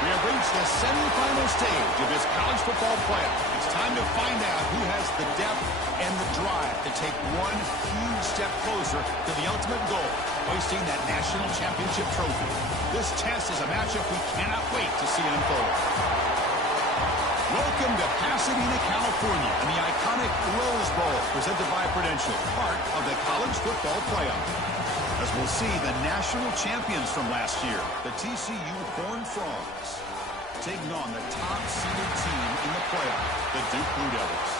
We have reached the semifinal stage of this college football playoff. It's time to find out who has the depth and the drive to take one huge step closer to the ultimate goal, hoisting that national championship trophy. This test is a matchup we cannot wait to see unfold. Welcome to Pasadena, California, and the iconic Rose Bowl, presented by Prudential, part of the college football playoff. As we'll see, the national champions from last year, the TCU Horned Frogs, taking on the top-seeded team in the playoff, the Duke Blue Devils.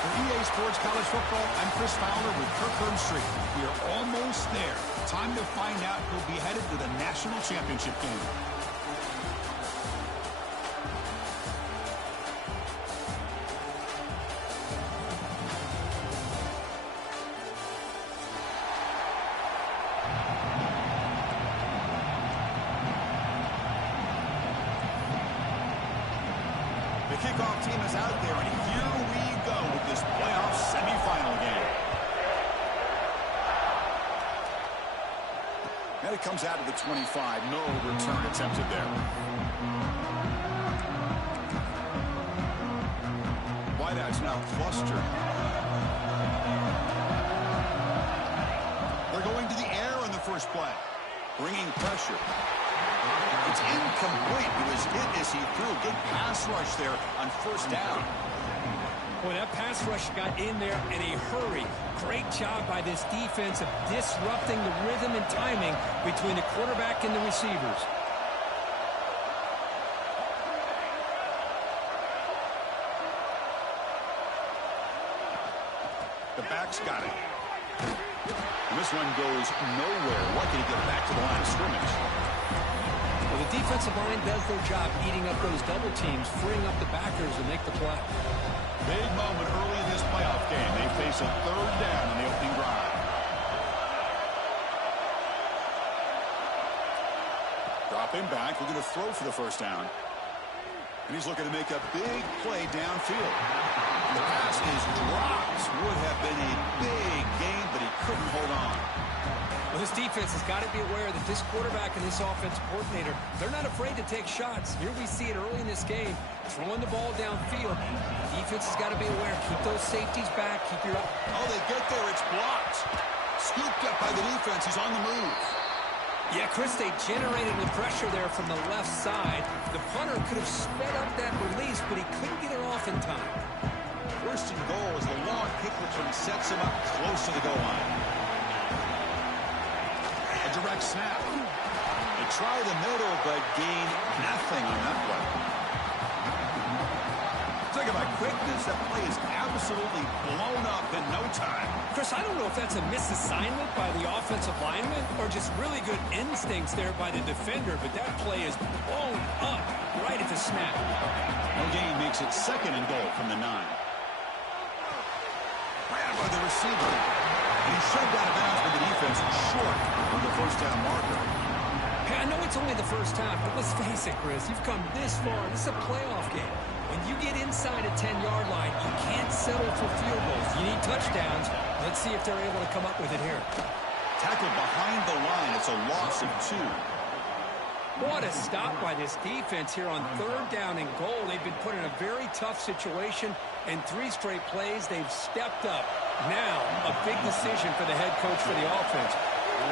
For EA Sports College Football, I'm Chris Fowler with Kirk Herbstreit. We are almost there. Time to find out who'll be headed to the national championship game. The kickoff team is out there, and here we go with this playoff semifinal game. And it comes out of the 25. No return attempted there. Wideouts now clustered. They're going to the air on the first play, bringing pressure. It's incomplete. He was hit as he threw. Good pass rush there on first down. Boy, that pass rush got in there in a hurry. Great job by this defense of disrupting the rhythm and timing between the quarterback and the receivers. The back's got it. And this one goes nowhere. Lucky to get back to the line of scrimmage. Well, the defensive line does their job eating up those double teams, freeing up the backers to make the play. Big moment early in this playoff game. They face a third down in the opening drive. Dropping back, looking to throw for the first down. And he's looking to make a big play downfield. The pass is dropped. Would have been a big gain, but he couldn't hold on. Well, this defense has got to be aware that this quarterback and this offensive coordinator, they're not afraid to take shots. Here we see it early in this game, throwing the ball downfield. Defense has got to be aware. Keep those safeties back. Keep your... Oh, they get there. It's blocked. Scooped up by the defense. He's on the move. Yeah, Chris, they generated the pressure there from the left side. The punter could have sped up that release, but he couldn't get it off in time. First and goal as the long kick return sets him up close to the goal line. Direct snap. They try the middle, but gain nothing on that play. Talk about quickness. That play is absolutely blown up in no time. Chris, I don't know if that's a misassignment by the offensive lineman or just really good instincts there by the defender, but that play is blown up right at the snap. No gain makes it second and goal from the 9. Grabbed by the receiver. And he's shoved out of bounds by the defense short of the first down marker. Hey, I know it's only the first time, but let's face it, Chris. You've come this far. This is a playoff game. When you get inside a 10-yard line, you can't settle for field goals. You need touchdowns. Let's see if they're able to come up with it here. Tackled behind the line. It's a loss of 2. What a stop by this defense here on third down and goal. They've been put in a very tough situation, and 3 straight plays, they've stepped up. Now, a big decision for the head coach for the offense.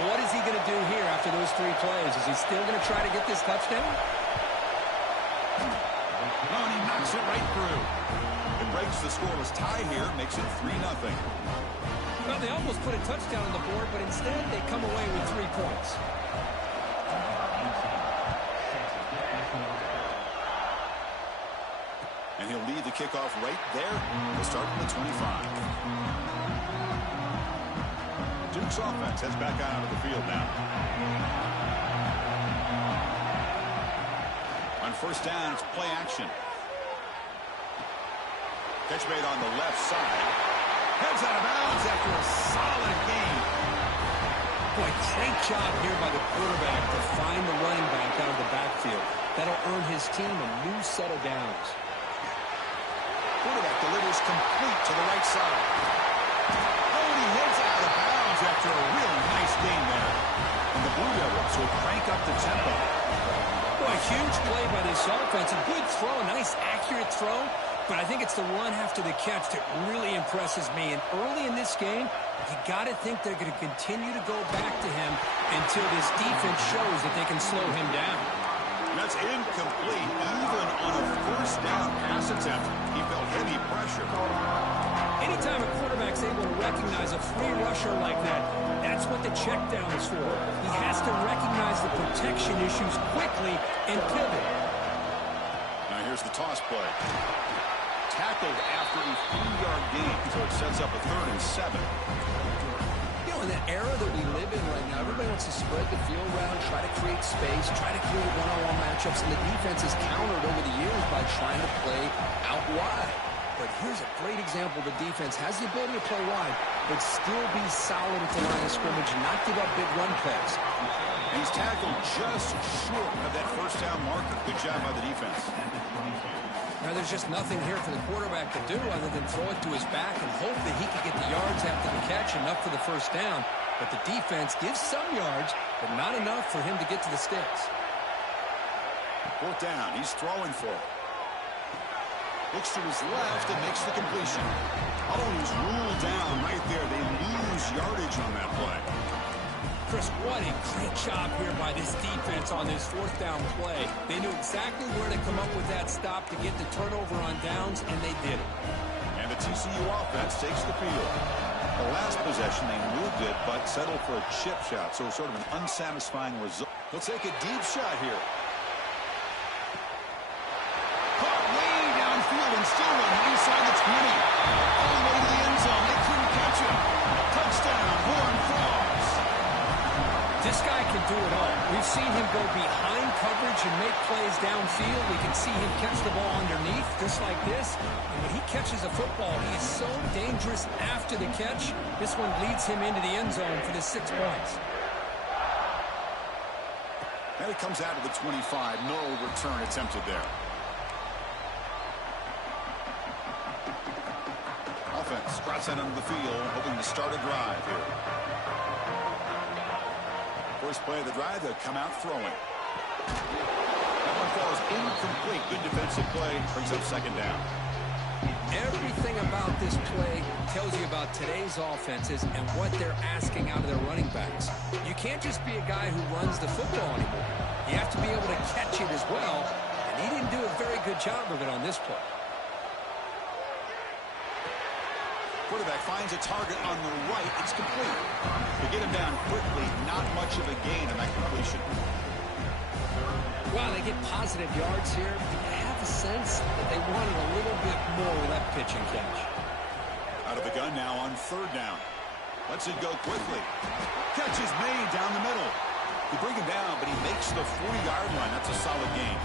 What is he going to do here after those 3 plays? Is he still going to try to get this touchdown? Oh, and he knocks it right through. It breaks the scoreless tie here, makes it 3-0. Well, they almost put a touchdown on the board, but instead they come away with 3 points. And he'll lead the kickoff right there. We'll start from the 25. Duke's offense heads back out of the field now. On first down, it's play action. Catch made on the left side. Heads out of bounds after a solid gain. Boy, great job here by the quarterback to find the running back out of the backfield. That'll earn his team a new set of downs. Quarterback delivers complete to the right side. Oh, and he heads out of bounds after a really nice game there. And the Blue Devils will crank up the tempo. Boy, huge play by this offense. A good throw, a nice accurate throw. But I think it's the run after the catch that really impresses me. And early in this game, you got to think they're going to continue to go back to him until this defense shows that they can slow him down. That's incomplete. Even on a first down pass attempt, he felt heavy pressure. Anytime a quarterback's able to recognize a free rusher like that, that's what the check down is for. He has to recognize the protection issues quickly and pivot. Now here's the toss play. Tackled after a 3-yard gain, so it sets up a 3rd and 7. You know, in that era that we live in right now, everybody wants to spread the field around, try to create space, try to create one-on-one matchups, and the defense has countered over the years by trying to play out wide. But here's a great example. The defense has the ability to play wide, but still be solid at the line of scrimmage, not give up big run plays. And he's tackled just short of that first down marker. Good job by the defense. Now, there's just nothing here for the quarterback to do other than throw it to his back and hope that he can get the yards after the catch, enough for the first down. But the defense gives some yards, but not enough for him to get to the sticks. 4th down. He's throwing for it. Looks to his left and makes the completion. Oh, he's ruled down right there. They lose yardage on that play. Chris, what a great job here by this defense on this 4th down play. They knew exactly where to come up with that stop to get the turnover on downs, and they did it. And the TCU offense takes the field. The last possession, they moved it, but settled for a chip shot, so sort of an unsatisfying result. They'll take a deep shot here. Caught way downfield and still on the inside the 20. All the way to the end zone. They couldn't catch him. Touchdown, Horned Frogs. This guy can do it all. We've seen him go behind coverage and make plays downfield. We can see him catch the ball underneath, just like this. And when he catches a football, he is so dangerous after the catch. This one leads him into the end zone for the 6 points. And it comes out of the 25. No return attempted there. Offense trots out onto the field, hoping to start a drive here. First play of the drive, they'll come out throwing. That one falls incomplete. Good defensive play. Brings up 2nd down. Everything about this play tells you about today's offenses and what they're asking out of their running backs. You can't just be a guy who runs the football anymore. You have to be able to catch it as well, and he didn't do a very good job of it on this play. Quarterback finds a target on the right. It's complete. They get him down quickly. Not much of a gain on that completion. While they get positive yards here, I have a sense that they wanted a little bit more with that pitch and catch. Out of the gun now on 3rd down. Lets it go quickly. Catch is made down the middle. They bring him down, but he makes the 40-yard line. That's a solid gain.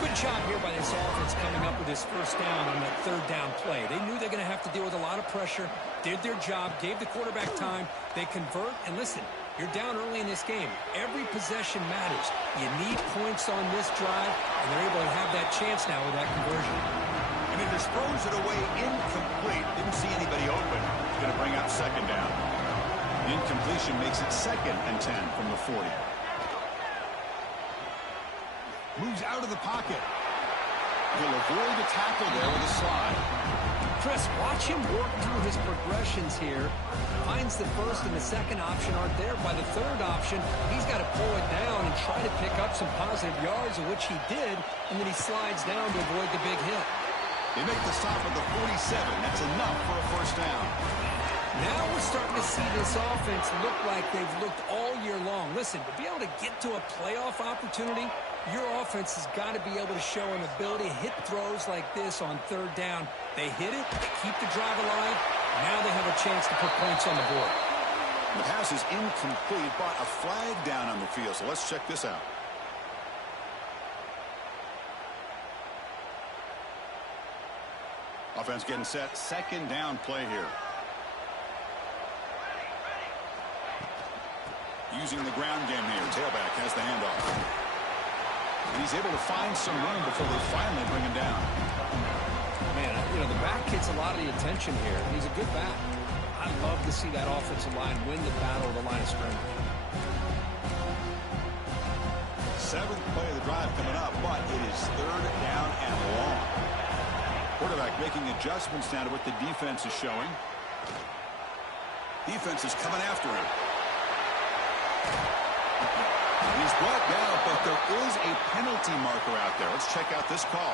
Good job here by this offense coming up with this first down on that 3rd down play. They knew they're going to have to deal with a lot of pressure, did their job, gave the quarterback time. They convert, and listen, you're down early in this game. Every possession matters. You need points on this drive, and they're able to have that chance now with that conversion. And he just throws it away incomplete. Didn't see anybody open. Going to bring out 2nd down. The incompletion makes it 2nd and 10 from the 40. Moves out of the pocket. He'll avoid the tackle there with a slide. Chris, watch him work through his progressions here. Finds the 1st and the 2nd option aren't there. By the 3rd option, he's got to pull it down and try to pick up some positive yards, of which he did, and then he slides down to avoid the big hit. They make the stop at the 47. That's enough for a first down. Now we're starting to see this offense look like they've looked all year long. Listen, to be able to get to a playoff opportunity, your offense has got to be able to show an ability to hit throws like this on 3rd down. They hit it, they keep the drive alive. Now they have a chance to put points on the board. The pass is incomplete, but a flag down on the field. So let's check this out. Offense getting set. 2nd down play here. Using the ground game here. Tailback has the handoff. And he's able to find some room before they finally bring him down. Man, you know, the back gets a lot of the attention here. He's a good back. I love to see that offensive line win the battle of the line of scrimmage. Seventh play of the drive coming up, but it is third down and long. Quarterback making adjustments now to what the defense is showing. Defense is coming after him. He's brought down, but there is a penalty marker out there. Let's check out this call.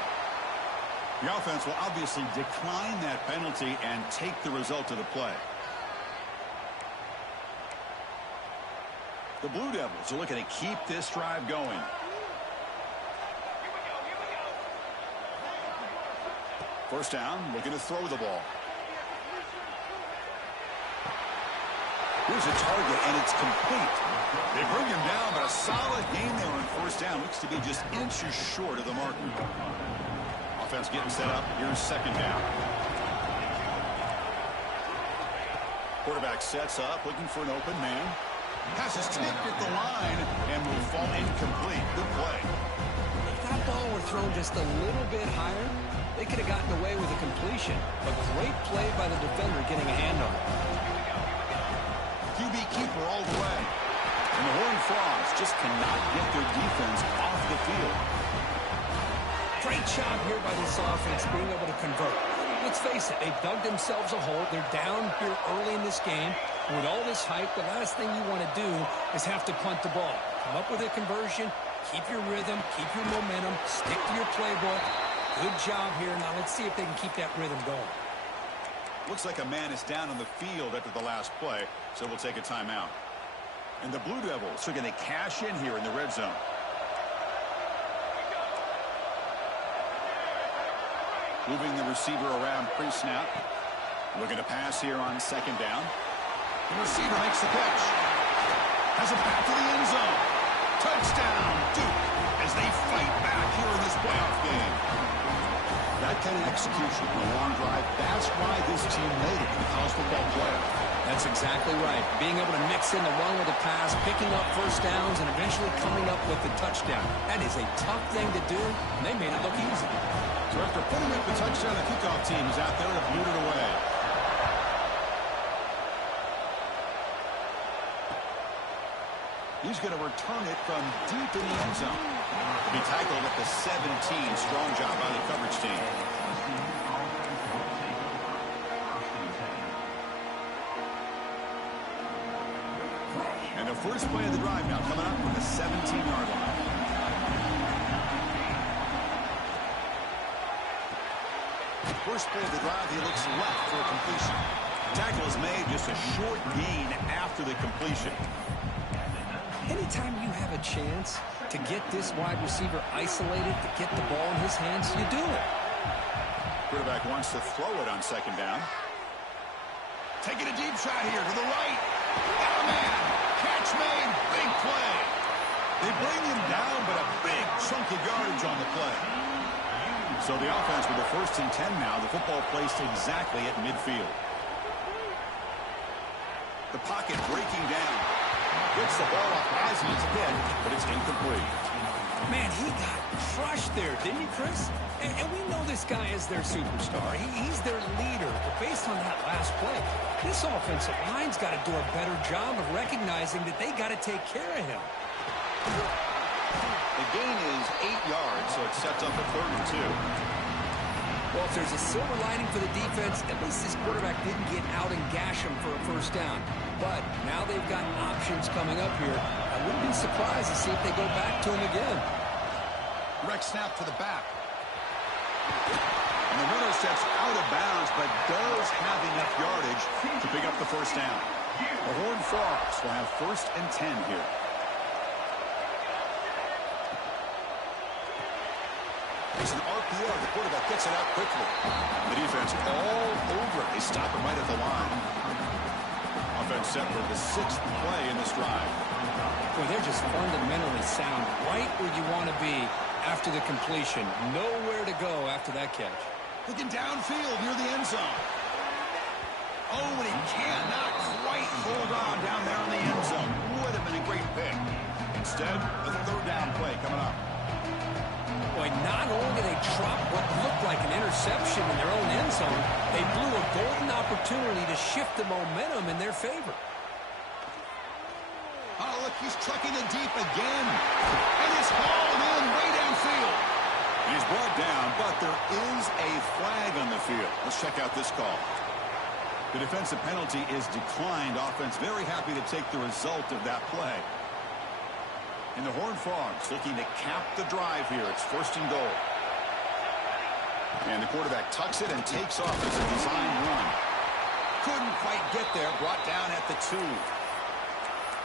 The offense will obviously decline that penalty and take the result of the play. The Blue Devils are looking to keep this drive going. First down, looking to throw the ball. Here's a target, and it's complete. They bring him down, but a solid game there on first down. Looks to be just inches short of the marker. Offense getting set up. Here's second down. Quarterback sets up, looking for an open man. Pass is tipped at the line and will fall incomplete. Good play. If that ball were thrown just a little bit higher, they could have gotten away with a completion. A great play by the defender getting a hand on it. QB keeper all the way. And the Horned Frogs just cannot get their defense off the field. Great job here by this offense being able to convert. Let's face it, they've dug themselves a hole. They're down here early in this game. With all this hype, the last thing you want to do is have to punt the ball. Come up with a conversion, keep your rhythm, keep your momentum, stick to your playbook. Good job here. Now let's see if they can keep that rhythm going. Looks like a man is down on the field after the last play, so we'll take a timeout. And the Blue Devils are going to cash in here in the red zone. Moving the receiver around pre-snap. Looking to pass here on second down. The receiver makes the catch. Has a path to the end zone. Touchdown, Duke, as they fight back here in this playoff game. That kind of execution, a long drive, that's why this team made it in the college football playoff. That's exactly right. Being able to mix in the run with the pass, picking up first downs, and eventually coming up with the touchdown. That is a tough thing to do, and they made it look easy. So after putting up the touchdown, the kickoff team is out there to boot it away. He's going to return it from deep in the end zone. He'll be tackled at the 17. Strong job by the coverage team. And the first play of the drive now coming up from the 17-yard line. First play of the drive, he looks left for a completion. Tackle is made, just a short gain after the completion. Anytime you have a chance to get this wide receiver isolated, to get the ball in his hands, you do it. Quarterback wants to throw it on second down. Taking a deep shot here to the right. Got a man. Catch made. Big play. They bring him down, but a big chunk of yardage on the play. So the offense with the 1st and 10 now. The football placed exactly at midfield. The pocket breaking down. Gets the ball up as he's hit, but it's incomplete. Man, he got crushed there, didn't he, Chris? And we know this guy is their superstar. He's their leader. But based on that last play, this offensive line's got to do a better job of recognizing that they got to take care of him. The gain is 8 yards, so it sets up a 3rd and 2. Well, if there's a silver lining for the defense, at least this quarterback didn't get out and gash him for a first down. But now they've got options coming up here. I wouldn't be surprised to see if they go back to him again. Direct snap to the back. And the runner steps out of bounds, but does have enough yardage to pick up the first down. The Horned Frogs will have 1st and 10 here. It's an RPO. The quarterback gets it out quickly. The defense all over it. They stop him right at the line. Offense set for the 6th play in this drive. Boy, they're just fundamentally sound, right where you want to be after the completion. Nowhere to go after that catch. Looking downfield near the end zone. Oh, and he cannot quite hold on down there in the end zone. Would have been a great pick. Instead, the 3rd down play coming up. Boy, not only did they drop what looked like an interception in their own end zone, they blew a golden opportunity to shift the momentum in their favor. On a look He's trucking it deep again. And it's hauled in way downfield. He's brought down, but there is a flag on the field. Let's check out this call. The defensive penalty is declined. Offense very happy to take the result of that play. And the Horned Frogs looking to cap the drive here. It's 1st and goal. And the quarterback tucks it and takes off as a design run. Couldn't quite get there. Brought down at the 2.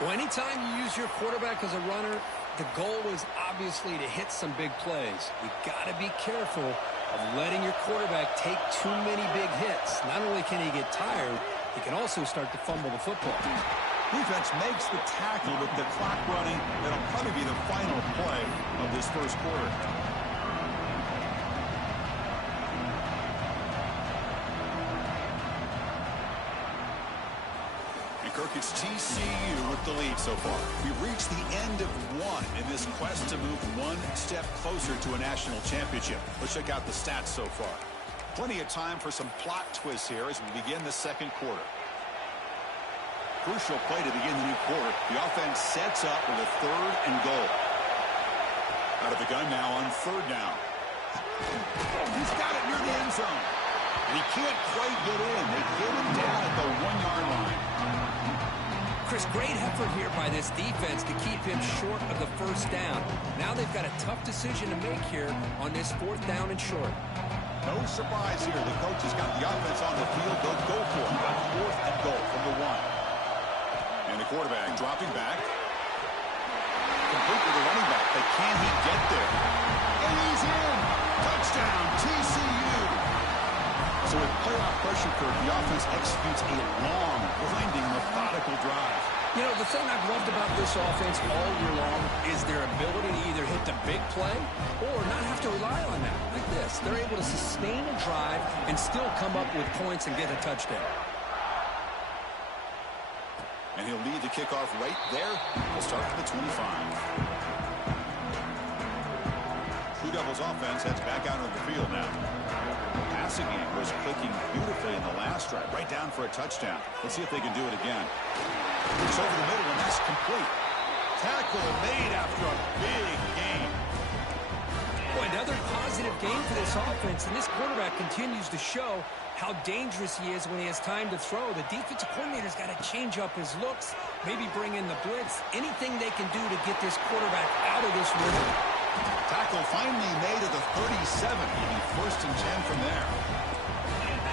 Well, anytime you use your quarterback as a runner, the goal is obviously to hit some big plays. You got to be careful of letting your quarterback take too many big hits. Not only can he get tired, he can also start to fumble the football. Defense makes the tackle with the clock running. That'll probably be the final play of this first quarter. Kirk, it's TCU with the lead so far. We've reached the end of one in this quest to move one step closer to a national championship. Let's check out the stats so far. Plenty of time for some plot twists here as we begin the second quarter. Crucial play to begin the new quarter. The offense sets up with a 3rd and goal. Out of the gun now on 3rd down. He's got it near the end zone. And he can't quite get in. They get him down at the 1-yard line. Chris, great effort here by this defense to keep him short of the 1st down. Now they've got a tough decision to make here on this 4th down and short. No surprise here. The coach has got the offense on the field. They'll go for it. 4th and goal from the 1. And the quarterback dropping back. Complete with the running back. But can he get there? And he's in. Touchdown, TCU. So with playoff pressure, Kirk, the offense executes a long, grinding, methodical drive. You know, the thing I've loved about this offense all year long is their ability to either hit the big play or not have to rely on that. Like this. They're able to sustain a drive and still come up with points and get a touchdown. And he'll lead the kickoff right there. We'll start at the 25. Blue Devils offense heads back out on the field now. Passing game was clicking beautifully in the last drive. Right down for a touchdown. Let's see if they can do it again. It's over the middle, and that's complete. Tackle made after a big game. Boy, another positive game for this offense, and this quarterback continues to show how dangerous he is when he has time to throw. The defensive coordinator's got to change up his looks, maybe bring in the blitz, anything they can do to get this quarterback out of this rhythm. Tackle finally made at the 37. It'll be 1st and 10 from there.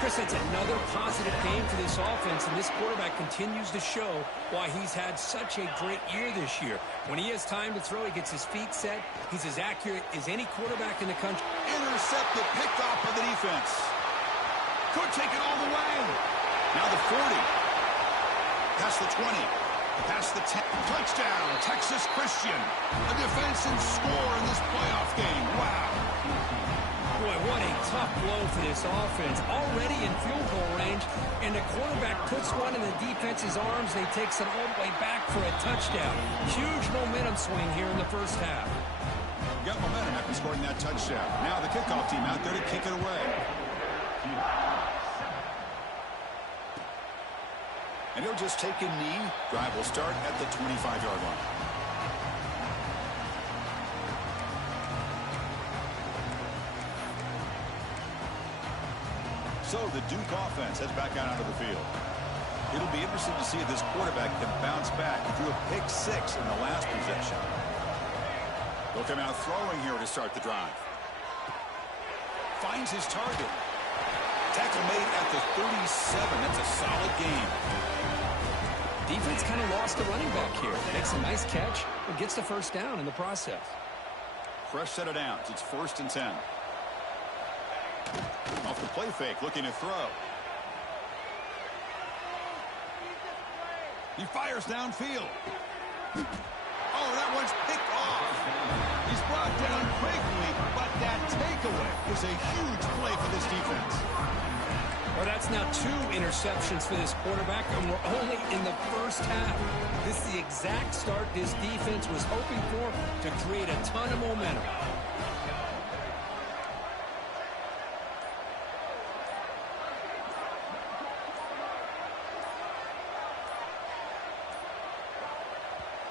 Chris, it's another positive game for this offense, and this quarterback continues to show why he's had such a great year this year. When he has time to throw, he gets his feet set. He's as accurate as any quarterback in the country. Intercepted, picked off by the defense. Could take it all the way. Now the 40. Past the 20. Past the 10. Touchdown, Texas Christian. A defensive score in this playoff game. Wow. Boy, what a tough blow for this offense. Already in field goal range, and the quarterback puts one in the defense's arms, and he takes it all the way back for a touchdown. Huge momentum swing here in the first half. Got momentum after scoring that touchdown. Now the kickoff team out there to kick it away. And he'll just take a knee. Drive will start at the 25-yard line. So the Duke offense heads back out onto the field. It'll be interesting to see if this quarterback can bounce back. He threw a pick 6 in the last possession. They'll come out throwing here to start the drive. Finds his target. Tackle made at the 37. That's a solid game. Defense kind of lost the running back here. Makes a nice catch, but gets the 1st down in the process. Fresh set of downs. It's 1st and 10. Off the play fake, looking to throw. He fires downfield. Oh, that one's picked off. He's brought down quickly, but that takeaway was a huge play for this defense. Well, that's now 2 interceptions for this quarterback, and we're only in the first half. This is the exact start this defense was hoping for to create a ton of momentum.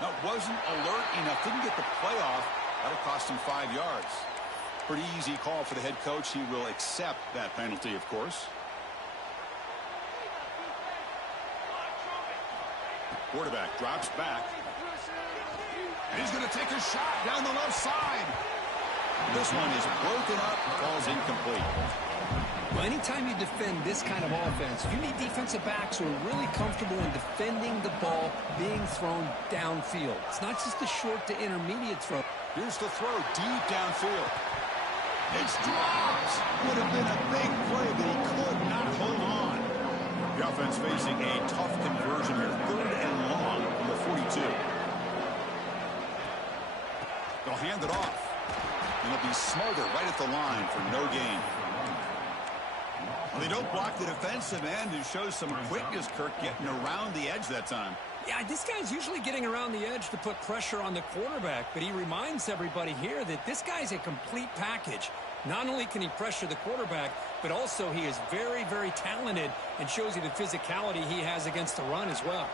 No, wasn't alert enough, didn't get the play off. That'll cost him 5 yards. Pretty easy call for the head coach. He will accept that penalty, of course. Quarterback drops back. And he's going to take a shot down the left side. This one is broken up, falls incomplete. Well, anytime you defend this kind of offense, you need defensive backs who are really comfortable in defending the ball being thrown downfield. It's not just a short to intermediate throw. Here's the throw deep downfield. It's dropped. Would have been a big play, but he could not hold on. The offense facing a tough conversion here. 3rd and long from the 42. They'll hand it off. And it'll be Smolder right at the line for no gain. Well, they don't block the defensive end and shows some quickness, Kirk, getting around the edge that time. Yeah, this guy's usually getting around the edge to put pressure on the quarterback, but he reminds everybody here that this guy's a complete package. Not only can he pressure the quarterback, but also he is very, very talented and shows you the physicality he has against the run as well.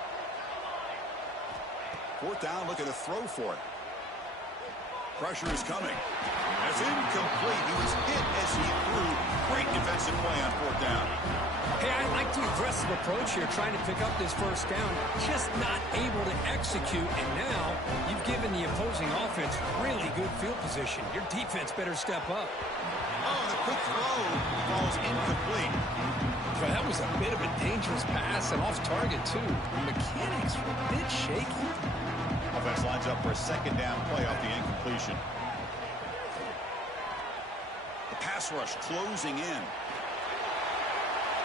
4th down, look at a throw for it. Pressure is coming. That's incomplete. He was hit as he threw. Great defensive play on 4th down. Hey, I like the aggressive approach here, trying to pick up this 1st down. Just not able to execute, and now you've given the opposing offense really good field position. Your defense better step up. Oh, the quick throw falls incomplete. Well, that was a bit of a dangerous pass and off target, too. The mechanics were a bit shaky. Offense lines up for a 2nd down play off the incompletion. The pass rush closing in.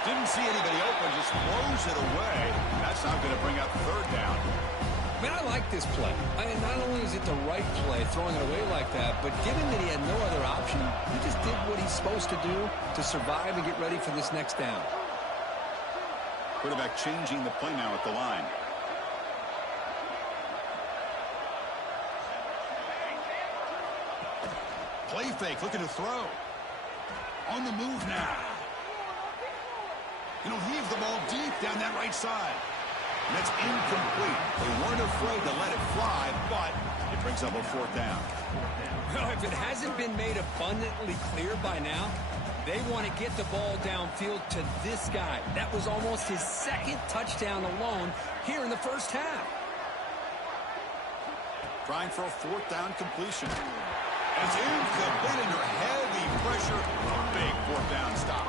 Didn't see anybody open, just throws it away. That's not going to bring up 3rd down. Man, I like this play. Not only is it the right play, throwing it away like that, but given that he had no other option, he just did what he's supposed to do to survive and get ready for this next down. Quarterback changing the play now at the line. Play fake, looking to throw. On the move now. And he'll heave the ball deep down that right side. And that's incomplete. They weren't afraid to let it fly, but it brings up a 4th down. Well, if it hasn't been made abundantly clear by now, they want to get the ball downfield to this guy. That was almost his 2nd touchdown alone here in the 1st half. Trying for a 4th down completion. It's incomplete under heavy pressure. A big 4th down stop.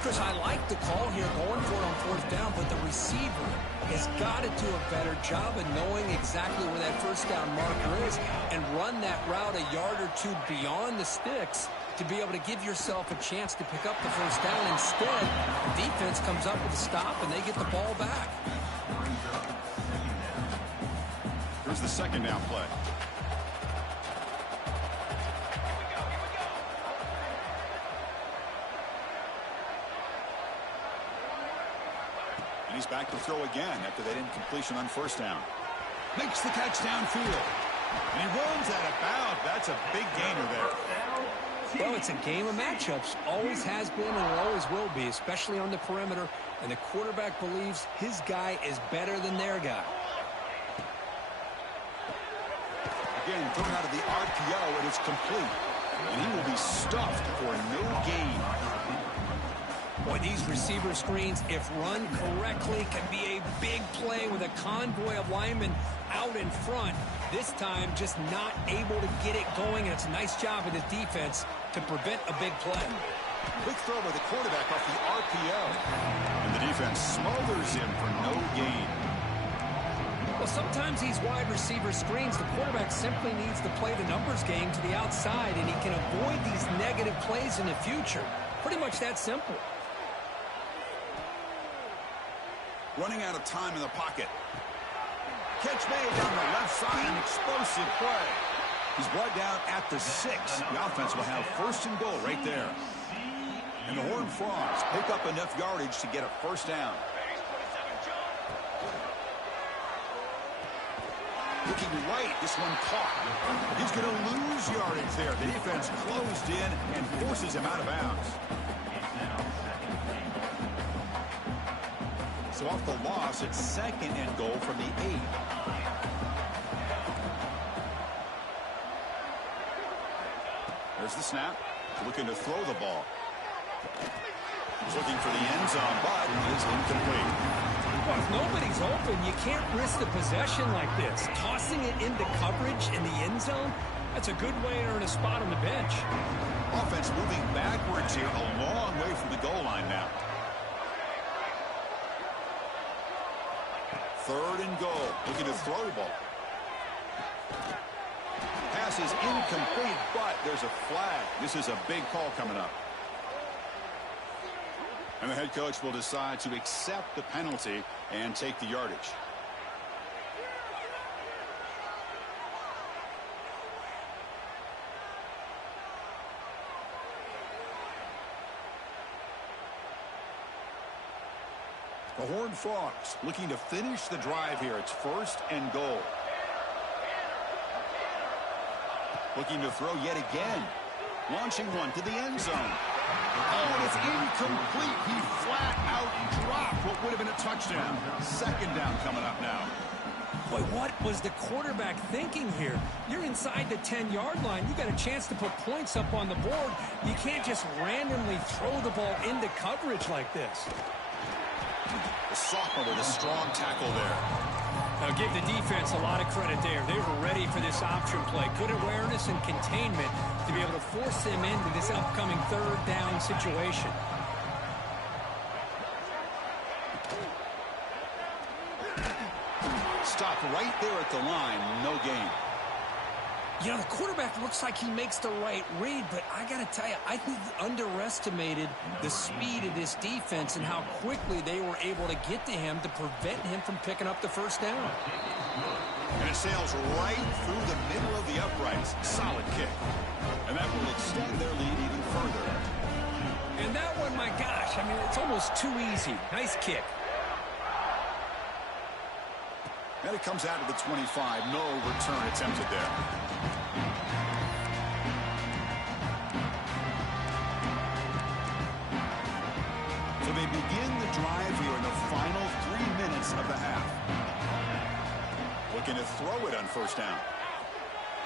Chris, I like the call here going for it on 4th down, but the receiver has got to do a better job of knowing exactly where that 1st down marker is and run that route a yard or 2 beyond the sticks to be able to give yourself a chance to pick up the 1st down. Instead, the defense comes up with a stop and they get the ball back. Here's the 2nd down play. And he's back to throw again after that incompletion on 1st down. Makes the catch downfield. And he runs out of bounds. That's a big gainer there. Well, it's a game of matchups. Always has been and it always will be, especially on the perimeter. And the quarterback believes his guy is better than their guy. Again, thrown out of the RPO, and it's complete. And he will be stuffed for no gain. Boy, these receiver screens, if run correctly, can be a big play with a convoy of linemen out in front. This time, just not able to get it going, and it's a nice job of the defense to prevent a big play. Quick throw by the quarterback off the RPO. And the defense smothers him for no gain. Well, sometimes these wide receiver screens, the quarterback simply needs to play the numbers game to the outside, and he can avoid these negative plays in the future. Pretty much that simple. Running out of time in the pocket. Catch made down the left side, an explosive play. He's brought down at the 6. The offense will have 1st and goal right there. And the Horned Frogs pick up enough yardage to get a 1st down. Looking right, this one caught. He's going to lose yardage there. The defense closed in and forces him out of bounds. So off the loss, it's 2nd and goal from the 8. There's the snap. Looking to throw the ball. He's looking for the end zone, but it is incomplete. Well, if nobody's open, you can't risk the possession like this. Tossing it into coverage in the end zone, that's a good way to earn a spot on the bench. Offense moving backwards here, a long way from the goal line now. 3rd and goal. Looking to throw the ball. Pass is incomplete, but there's a flag. This is a big call coming up. And the head coach will decide to accept the penalty and take the yardage. The Horned Frogs looking to finish the drive here. It's 1st and goal. Looking to throw yet again. Launching one to the end zone. Oh, and it's incomplete. He flat out dropped what would have been a touchdown. 2nd down coming up now. Boy, what was the quarterback thinking here? You're inside the 10-yard line. You got a chance to put points up on the board. You can't just randomly throw the ball into coverage like this. The sophomore with a strong tackle there. I'll give the defense a lot of credit there. They were ready for this option play. Good awareness and containment to be able to force them into this upcoming 3rd down situation. Stopped right there at the line. No gain. You know, the quarterback looks like he makes the right read, but I got to tell you, I think he underestimated the speed of this defense and how quickly they were able to get to him to prevent him from picking up the 1st down. And it sails right through the middle of the uprights. Solid kick. And that will extend their lead even further. And that one, my gosh, I mean, it's almost too easy. Nice kick. And it comes out to the 25. No return attempted there. So they begin the drive here in the final 3 minutes of the half. Looking to throw it on 1st down.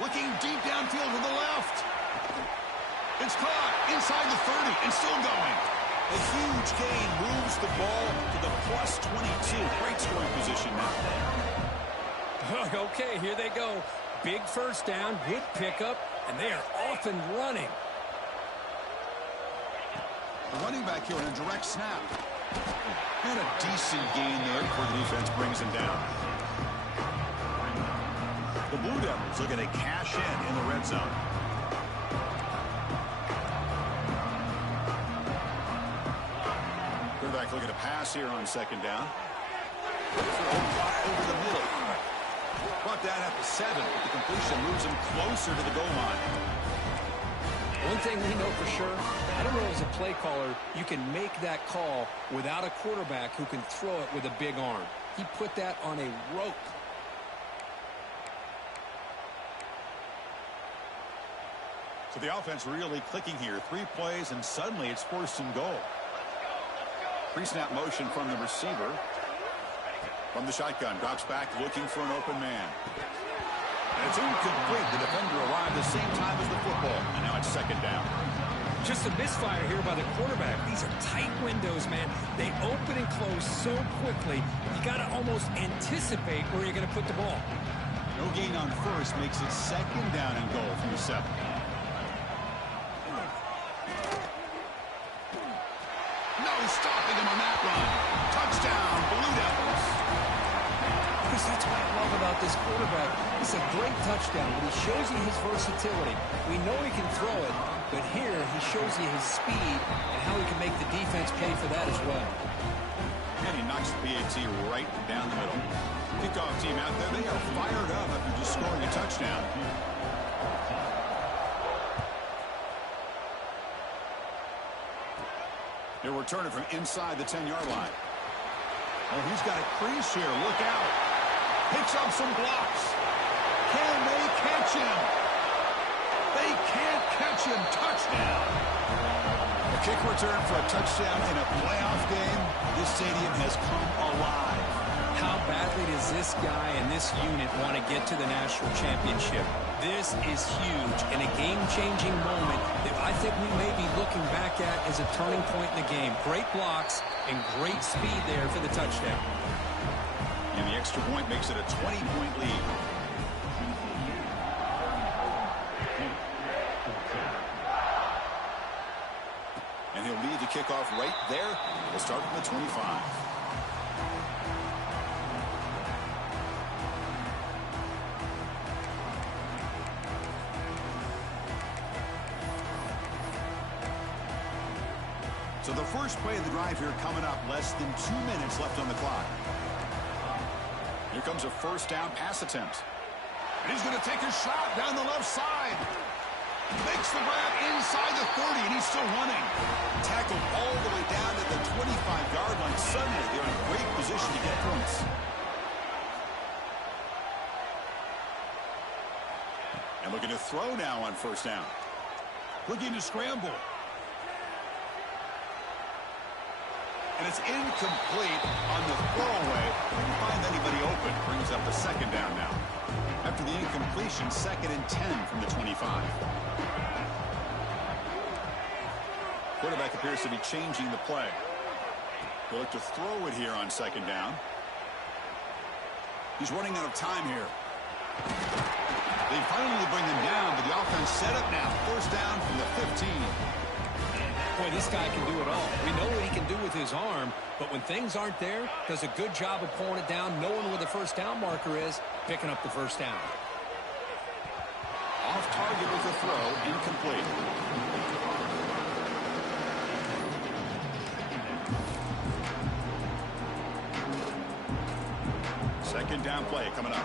Looking deep downfield to the left. It's caught inside the 30 and still going. A huge gain moves the ball to the plus 22. Great scoring position now. Okay, here they go. Big 1st down, good pickup, and they are off and running. The running back here on a direct snap. And a decent gain there before the defense brings him down. The Blue Devils looking to cash in the red zone. Quarterback looking to pass here on 2nd down. Over the middle. Brought down at the 7. The completion moves him closer to the goal line. One thing we know for sure, I don't know as a play caller, you can make that call without a quarterback who can throw it with a big arm. He put that on a rope. So the offense really clicking here. 3 plays, and suddenly it's 1st and goal. Pre-snap motion from the receiver. From the shotgun, drops back looking for an open man. And it's incomplete. The defender arrived the same time as the football. And now it's 2nd down. Just a misfire here by the quarterback. These are tight windows, man. They open and close so quickly. You got to almost anticipate where you're going to put the ball. No gain on 1st makes it 2nd down and goal from the 7. No stopping him on that run. Touchdown, Blue Devils. That's what I love about this quarterback. It's a great touchdown, but he shows you his versatility. We know he can throw it, but here he shows you his speed and how he can make the defense pay for that as well. And he knocks the PAT right down the middle. Kickoff team out there, they are fired up after just scoring a touchdown. They're returning from inside the 10-yard line. Oh, he's got a crease here. Look out. Picks up some blocks. Can they catch him? They can't catch him. Touchdown. A kick return for a touchdown in a playoff game. This stadium has come alive. How badly does this guy and this unit want to get to the national championship? This is huge and a game-changing moment that I think we may be looking back at as a turning point in the game. Great blocks and great speed there for the touchdown. And the extra point makes it a 20-point lead. And he'll lead the kickoff right there. We'll start from the 25. So the first play of the drive here coming up. Less than 2 minutes left on the clock. Here comes a first down pass attempt. And he's going to take a shot down the left side. Makes the grab inside the 30, and he's still running. Tackled all the way down to the 25-yard line. Suddenly, they're in a great position to get points. And looking to throw now on first down. Looking to scramble. And it's incomplete on the throwaway. Couldn't find anybody open. Brings up a second down now. After the incompletion, 2nd and 10 from the 25. Quarterback appears to be changing the play. He'll look to throw it here on 2nd down. He's running out of time here. They finally bring him down, but the offense set up now. First down from the 15. Boy, this guy can do it all. We know what he can do with his arm, but when things aren't there, does a good job of pulling it down, knowing where the first down marker is, picking up the first down. Off target with the throw, incomplete. Second down play coming up.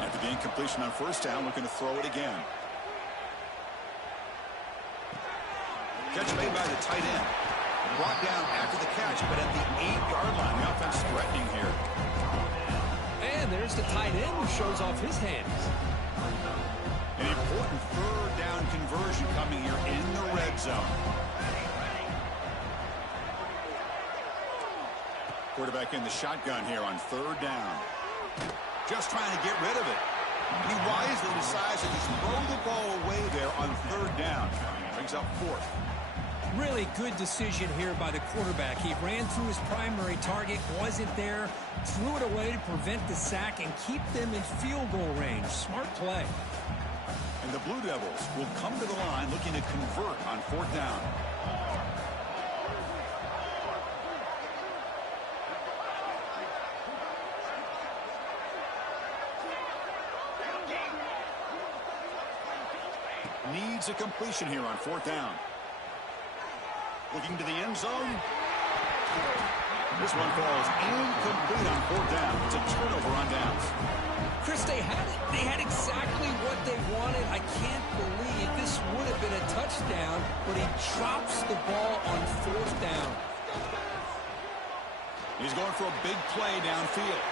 After the incompletion on first down, looking to throw it again. Catch made by the tight end. Brought down after the catch, but at the 8-yard line. The offense threatening here. And there's the tight end who shows off his hands. An important third down conversion coming here in the red zone. Quarterback in the shotgun here on third down. Just trying to get rid of it. He wisely decides to just throw the ball away there on third down. Brings up 4th. Really good decision here by the quarterback. He ran through his primary target, wasn't there, threw it away to prevent the sack and keep them in field goal range. Smart play. And the Blue Devils will come to the line looking to convert on 4th down. Needs a completion here on 4th down. Looking to the end zone. This one falls incomplete on 4th down. It's a turnover on downs. Chris, they had it. They had exactly what they wanted. I can't believe this would have been a touchdown, but he drops the ball on 4th down. He's going for a big play downfield.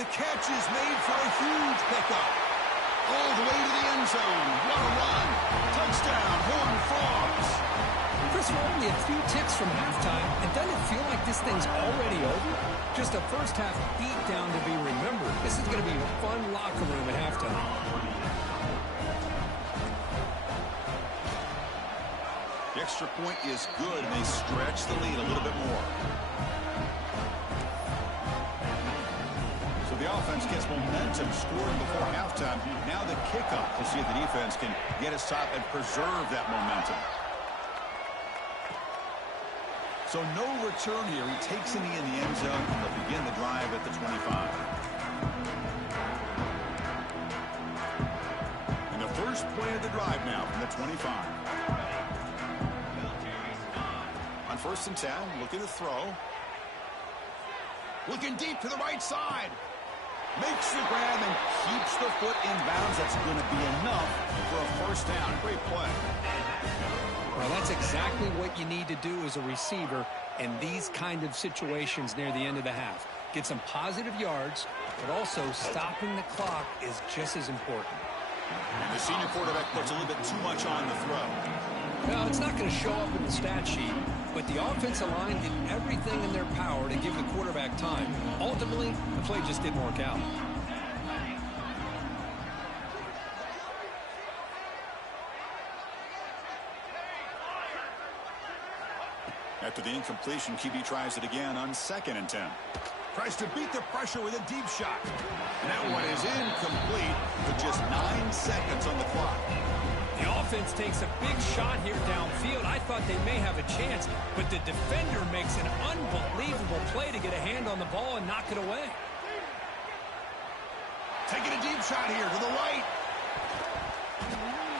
The catch is made for a huge pickup. All the way to the end zone. What a run. Touchdown, Horned Frogs. Chris, we're only a few ticks from halftime, and doesn't it feel like this thing's already over? Just a first-half beatdown to be remembered. This is going to be a fun locker room at halftime. The extra point is good, and they stretch the lead a little bit more. So the offense gets momentum scoring before halftime. Now the kickoff to see if the defense can get a stop and preserve that momentum. So no return here. He takes a knee in the end zone, and they'll begin the drive at the 25. And the first play of the drive now from the 25. On 1st and 10, looking to throw. Looking deep to the right side. Makes the grab and keeps the foot in bounds. That's going to be enough for a first down. Great play. Well, that's exactly what you need to do as a receiver in these kind of situations near the end of the half. Get some positive yards, but also stopping the clock is just as important. And the senior quarterback puts a little bit too much on the throw. Well, it's not going to show up in the stat sheet, but the offensive line did everything in their power to give the quarterback time. Ultimately, the play just didn't work out. After the incompletion, QB tries it again on 2nd and 10. Tries to beat the pressure with a deep shot. And that one is incomplete with just 9 seconds on the clock. The offense takes a big shot here downfield. I thought they may have a chance, but the defender makes an unbelievable play to get a hand on the ball and knock it away. Taking a deep shot here to the right.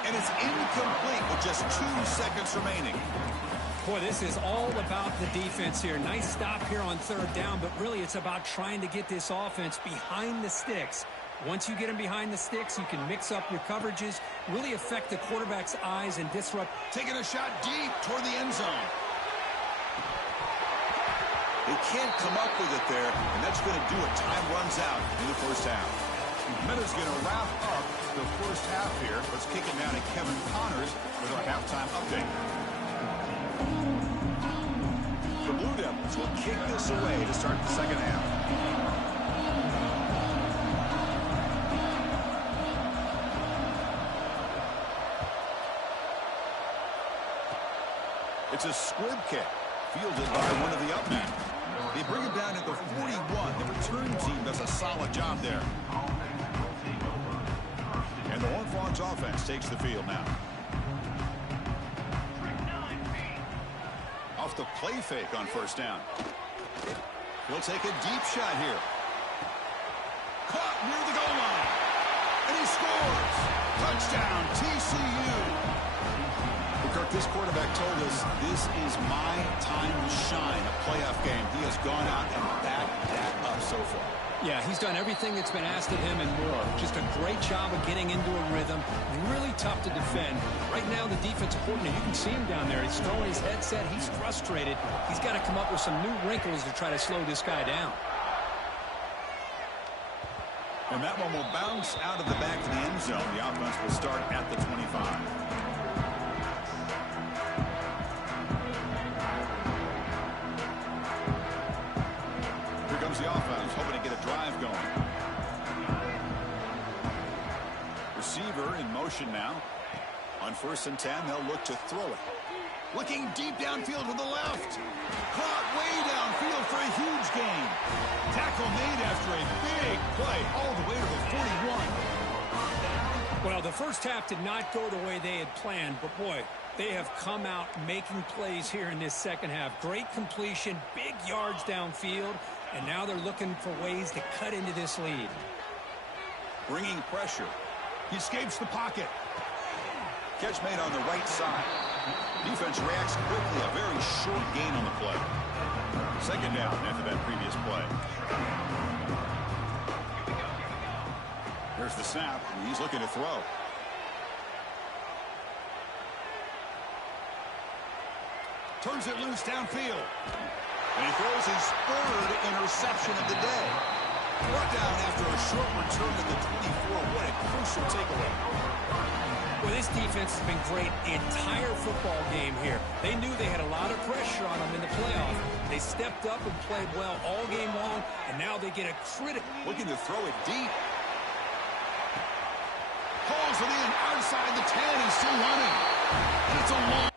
And it's incomplete with just 2 seconds remaining. Boy, this is all about the defense here. Nice stop here on 3rd down, but really it's about trying to get this offense behind the sticks. Once you get them behind the sticks, you can mix up your coverages, really affect the quarterback's eyes and disrupt. Taking a shot deep toward the end zone. They can't come up with it there, and that's going to do it. Time runs out in the first half. Meta's going to wrap up the first half here. Let's kick it now to Kevin Connors with our halftime update. The Blue Devils will kick this away to start the second half. It's a squib kick, fielded by one of the up men. They bring it down at the 41. The return team does a solid job there. And the Horned Frogs offense takes the field now. Off the play fake on 1st down. He'll take a deep shot here. Caught near the goal line. And he scores. Touchdown, TCU. Kirk, this quarterback told us this is my time to shine, a playoff game. He has gone out and backed that up so far. Yeah, he's done everything that's been asked of him and more. Just a great job of getting into a rhythm. Really tough to defend. Right now, the defensive coordinator, you can see him down there. He's throwing his headset. He's frustrated. He's got to come up with some new wrinkles to try to slow this guy down. And that one will bounce out of the back of the end zone. The offense will start at the 25. The offense hoping to get a drive going. Receiver in motion now. On 1st and 10, they'll look to throw it. Looking deep downfield to the left. Caught way downfield for a huge gain. Tackle made after a big play all the way to the 41. Well, the first half did not go the way they had planned, but boy, they have come out making plays here in this second half. Great completion, big yards downfield. And now they're looking for ways to cut into this lead. Bringing pressure. He escapes the pocket. Catch made on the right side. Defense reacts quickly. A very short gain on the play. 2nd down after that previous play. Here's the snap. He's looking to throw. Turns it loose downfield. And he throws his 3rd interception of the day. Brought down after a short return to the 24. What a crucial takeaway. Well, this defense has been great the entire football game here. They knew they had a lot of pressure on them in the playoff. They stepped up and played well all game long, and now they get a critical. Looking to throw it deep. Pulls it in outside the 10. He's still running. And it's a long